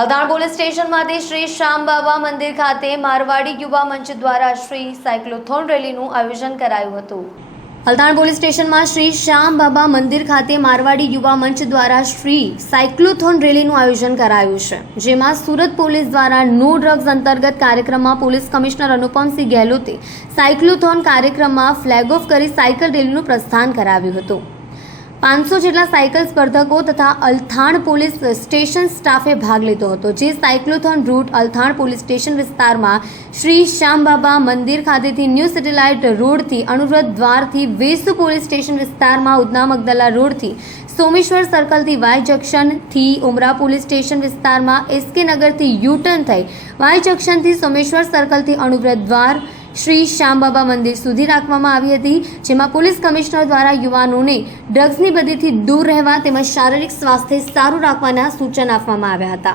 અલતાણ police સ્ટેશનમાંથી Shri શ્યામ બાબા મંદિર ખાતે મારવાડી યુવા મંચ દ્વારા શ્રી સાયક્લોથોન રેલીનું આયોજન કરાયું હતું. અલતાણ પોલીસ સ્ટેશનમાં શ્રી શ્યામ બાબા મંદિર ખાતે મારવાડી યુવા મંચ દ્વારા શ્રી સાયક્લોથોન રેલીનું આયોજન કરાયું છે, જેમાં સુરત પોલીસ દ્વારા નો ડ્રગ્સ અંતર્ગત કાર્યક્રમમાં પોલીસ કમિશનર અનુપમસિંહ ગેહલોતે સાયક્લોથોન કાર્યક્રમમાં ફ્લેગ ઓફ કરી સાયકલ રેલીનું પ્રસ્થાન કરાવ્યું હતું. પાંચસો જેટલા સાયકલ સ્પર્ધકો તથા અલથાણ પોલીસ સ્ટેશન સ્ટાફે ભાગ લીધો હતો. જે cyclothon route Althan police station વિસ્તારમાં શ્રી શ્યામબાબા મંદિર ખાતેથી ન્યૂ સેટેલાઇટ રોડથી અનુવ્રત દ્વારથી વેસુ પોલીસ સ્ટેશન વિસ્તારમાં ઉદના મગદલા રોડથી સોમેશ્વર સર્કલથી વાય જંકશનથી ઉમરા પોલીસ સ્ટેશન વિસ્તારમાં એસકે નગરથી યુટર્ન થઈ વાય જંકશનથી સોમેશ્વર સર્કલથી અનુવ્રત દ્વાર શ્રી શ્યામબાબા મંદિર સુધી રાખવામાં આવી હતી, જેમાં પોલીસ કમિશનર દ્વારા યુવાનોને ડ્રગ્સની બદીથી દૂર રહેવા તેમજ શારીરિક સ્વાસ્થ્ય સારું રાખવાના સૂચન આપવામાં આવ્યા હતા.